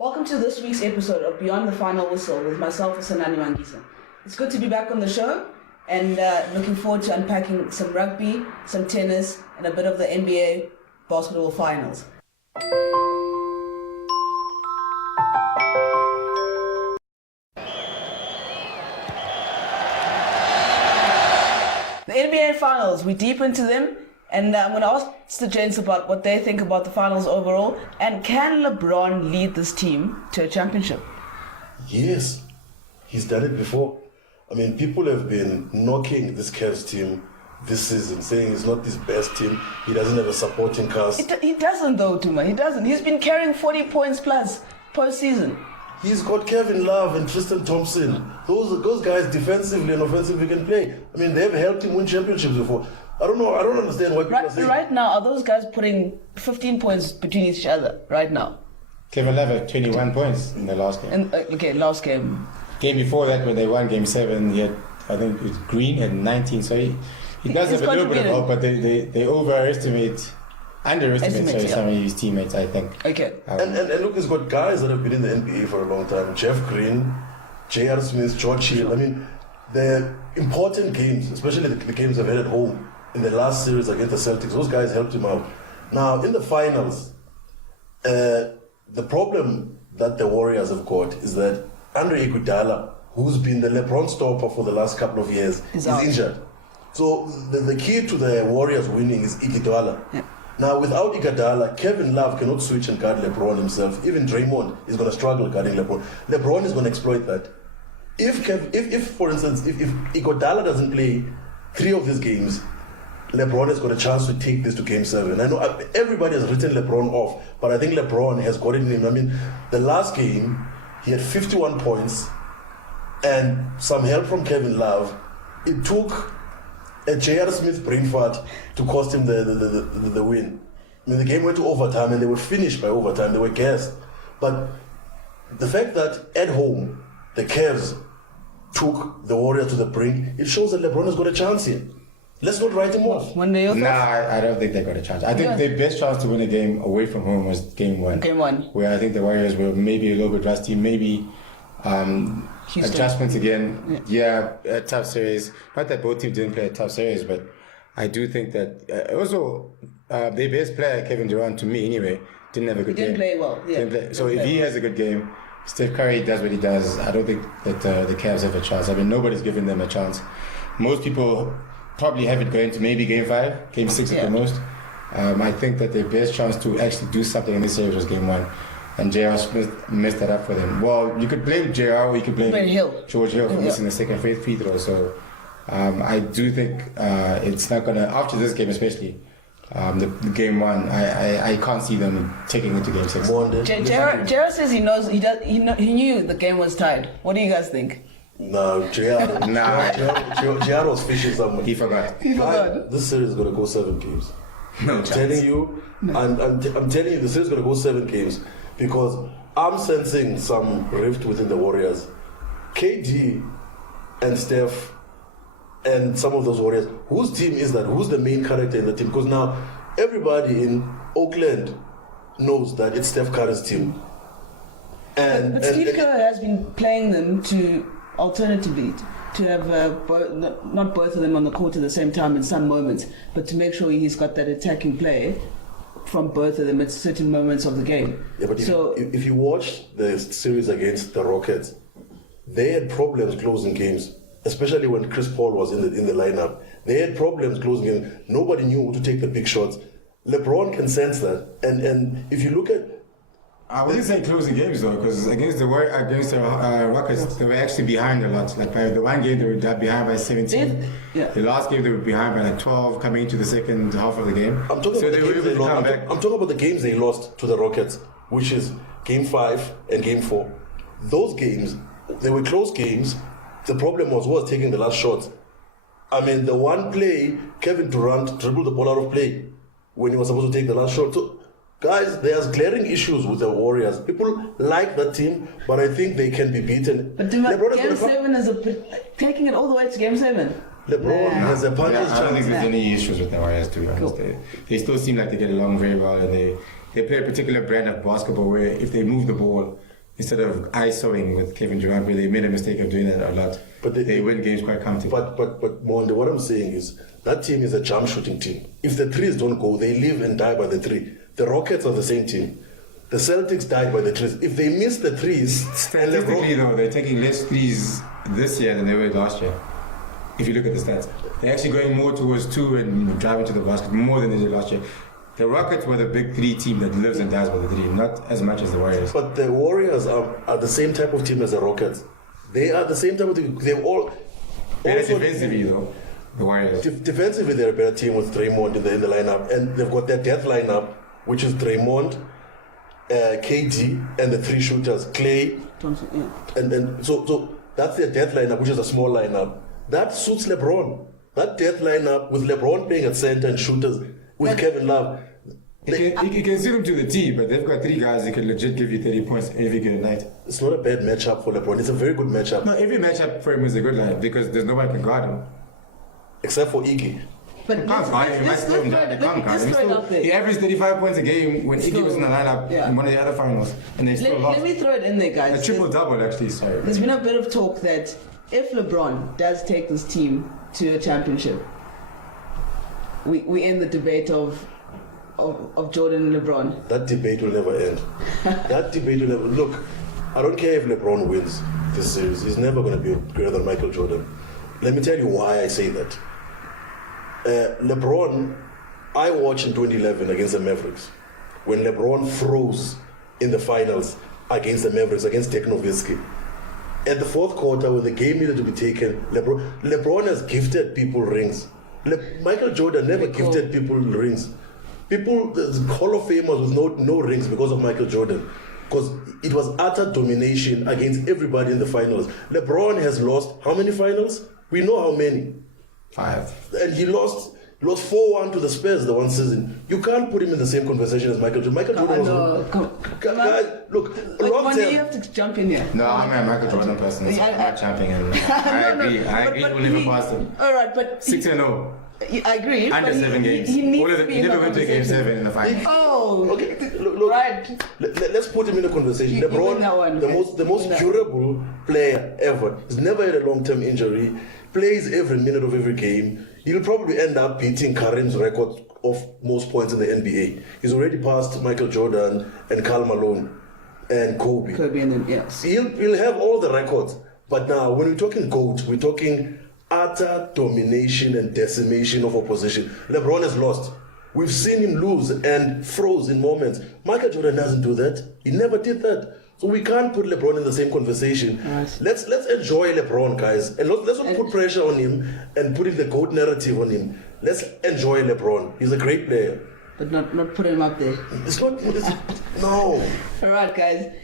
Welcome to this week's episode of Beyond the Final Whistle with myself, Sanani Mangisa. It's good to be back on the show and looking forward to unpacking some rugby, some tennis, and a bit of the NBA basketball finals. The NBA finals, we're deep into them. And I'm going to ask the gents about what they think about the finals overall. And can LeBron lead this team to a championship? Yes, he's done it before. I mean, people have been knocking this Cavs team this season, saying it's not his best team. He doesn't have a supporting cast. He doesn't, though, Tuma. He doesn't. He's been carrying 40 points plus postseason. He's got Kevin Love and Tristan Thompson. Those guys defensively and offensively can play. I mean, they've helped him win championships before. I don't know. I don't understand why people are saying. Right now, are those guys putting 15 points between each other right now? Kevin Love had 21 points in the last game. Last game. Game before that, when they won Game 7, he had, I think it was Green at 19. So he does have a little bit of help, but they underestimate some of his teammates, I think. Okay. And look, he's got guys that have been in the NBA for a long time. Jeff Green, J.R. Smith, George Hill. I mean, the important games, especially the games they've had at home, in the last series against the Celtics, those guys helped him out. Now, in the finals, the problem that the Warriors have got is that Andre Iguodala, who's been the LeBron stopper for the last couple of years, is injured. So the key to the Warriors winning is Iguodala. Yeah. Now, without Iguodala, Kevin Love cannot switch and guard LeBron himself. Even Draymond is going to struggle guarding LeBron. LeBron is going to exploit that. If for instance, if Iguodala doesn't play 3 of these games, LeBron has got a chance to take this to Game 7. I know everybody has written LeBron off, but I think LeBron has got it in him. I mean, the last game, he had 51 points and some help from Kevin Love. It took a J.R. Smith brain fart to cost him the win. I mean, the game went to overtime and they were finished by overtime. They were gassed. But the fact that at home, the Cavs took the Warriors to the brink, it shows that LeBron has got a chance here. Let's not write him off. I don't think they got a chance. I think their best chance to win a game away from home was Game 1. Game 1. Where I think the Warriors were maybe a little bit rusty, maybe adjustments again. Yeah, a tough series. Not that both teams didn't play a tough series, but I do think that also their best player, Kevin Durant, to me anyway, didn't have a good game. Didn't play well. Yeah. So if he has a good game, Steph Curry does what he does, I don't think that the Cavs have a chance. I mean, nobody's giving them a chance. Most people probably have it going to maybe Game 5, Game 6 at the most. I think that their best chance to actually do something in this series was Game 1. And J.R. Smith messed that up for them. Well, you could blame J.R. or you could blame George Hill for missing the second free throw. So I do think it's not going to, after this game especially, the Game 1, I can't see them taking it to Game 6. J.R. says he knew the game was tied. What do you guys think? No, JR was fishing somewhere. He forgot. This series is going to go 7 games. I'm telling you, I'm telling you, the series is going to go 7 games because I'm sensing some rift within the Warriors. KD and Steph and some of those Warriors, whose team is that? Who's the main character in the team? Because now everybody in Oakland knows that it's Steph Curry's team. But Steve Kerr has been playing them to alternatively to have not both of them on the court at the same time in some moments, but to make sure he's got that attacking play from both of them at certain moments of the game. Yeah, but if you watch the series against the Rockets, they had problems closing games, especially when Chris Paul was in the lineup. They had problems closing games. Nobody knew who to take the big shots. LeBron can sense that, and if you look at I wouldn't say closing games though, because against the Rockets, they were actually behind a lot. Like by the one game, they were behind by 17. The last game, they were behind by like 12 coming into the second half of the game. I'm talking about the games they lost to the Rockets, which is Game 5 and Game 4. Those games, they were close games. The problem was who was taking the last shots. I mean, the one play, Kevin Durant dribbled the ball out of play when he was supposed to take the last shot. So, guys, there's glaring issues with the Warriors. People like that team, but I think they can be beaten. But Game 7 is taking it all the way to Game 7. LeBron has a puncher's chance. I don't think there's any issues with the Warriors, to be honest. They still seem like they get along very well, and they play a particular brand of basketball where if they move the ball, instead of ISOing with Kevin Durant, where they made a mistake of doing that a lot. But they win games quite comfortably. But Monde, what I'm saying is that team is a jump shooting team. If the threes don't go, they live and die by the three. The Rockets are the same team. The Celtics died by the threes. If they miss the threes, statistically though, they're taking less threes this year than they were last year. If you look at the stats, they're actually going more towards two and driving to the basket more than they did last year. The Rockets were the big three team that lives and dies by the three, not as much as the Warriors. But the Warriors are the same type of team as the Rockets. They are the same type of team. They're all better defensively though. The Warriors. Defensively, they're a better team with Draymond in the lineup, and they've got their death lineup, which is Draymond, KD, and the three shooters, Clay, Thompson, yeah. and so that's their death lineup, which is a small lineup. That suits LeBron. That death lineup with LeBron playing at center and shooters with Kevin Love. You can suit them to the T, but they've got three guys that can legit give you 30 points every given night. It's not a bad matchup for LeBron. It's a very good matchup. No, every matchup for him is a good line because there's nobody can guard him. Except for Iggy. But he averaged 35 points a game when Iggy was in the lineup in one of the other finals, and they still lost. Let me throw it in there, guys. A triple-double, actually, sorry. There's been a bit of talk that if LeBron does take this team to a championship, we end the debate of Jordan and LeBron. That debate will never end. That debate will never... Look, I don't care if LeBron wins this series. He's never going to be greater than Michael Jordan. Let me tell you why I say that. LeBron, I watched in 2011 against the Mavericks when LeBron froze in the finals against the Mavericks, against Dirk Nowitzki. At the fourth quarter, when the game needed to be taken, LeBron has gifted people rings. Michael Jordan never gifted people rings. People, the Hall of Famers with no rings because of Michael Jordan. Because it was utter domination against everybody in the finals. LeBron has lost how many finals? We know how many. 5. And he lost 4-1 to the Spurs the one season. You can't put him in the same conversation as Michael Jordan. Michael Jordan was... Guys, look, long term... You have to jump in here. No, I'm a Michael Jordan person. So I'm not jumping in. I agree. We'll never pass him. All right, but... 6-0. I agree. Under 7 games. He never went to game 7 in the final. Oh, okay. Look, right. Let's put him in the conversation. LeBron, the most durable player ever. He's never had a long-term injury. Plays every minute of every game. He'll probably end up beating Kareem's record of most points in the NBA. He's already passed Michael Jordan and Karl Malone and Kobe. And then, yes. He'll have all the records. But now, when we're talking GOAT, we're talking utter domination and decimation of opposition. LeBron has lost. We've seen him lose and froze in moments. Michael Jordan doesn't do that. He never did that. So we can't put LeBron in the same conversation. Nice. Let's enjoy LeBron, guys, and let's not put pressure on him and putting the GOAT narrative on him. Let's enjoy LeBron. He's a great player, but not put him up there. No. All right, guys.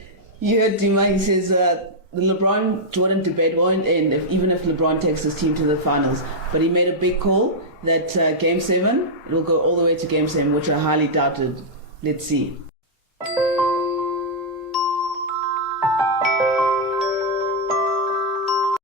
You heard Dima. He says the LeBron-Jordan debate won't end even if LeBron takes his team to the finals. But he made a big call that Game 7 it will go all the way to Game 7, which I highly doubted. Let's see.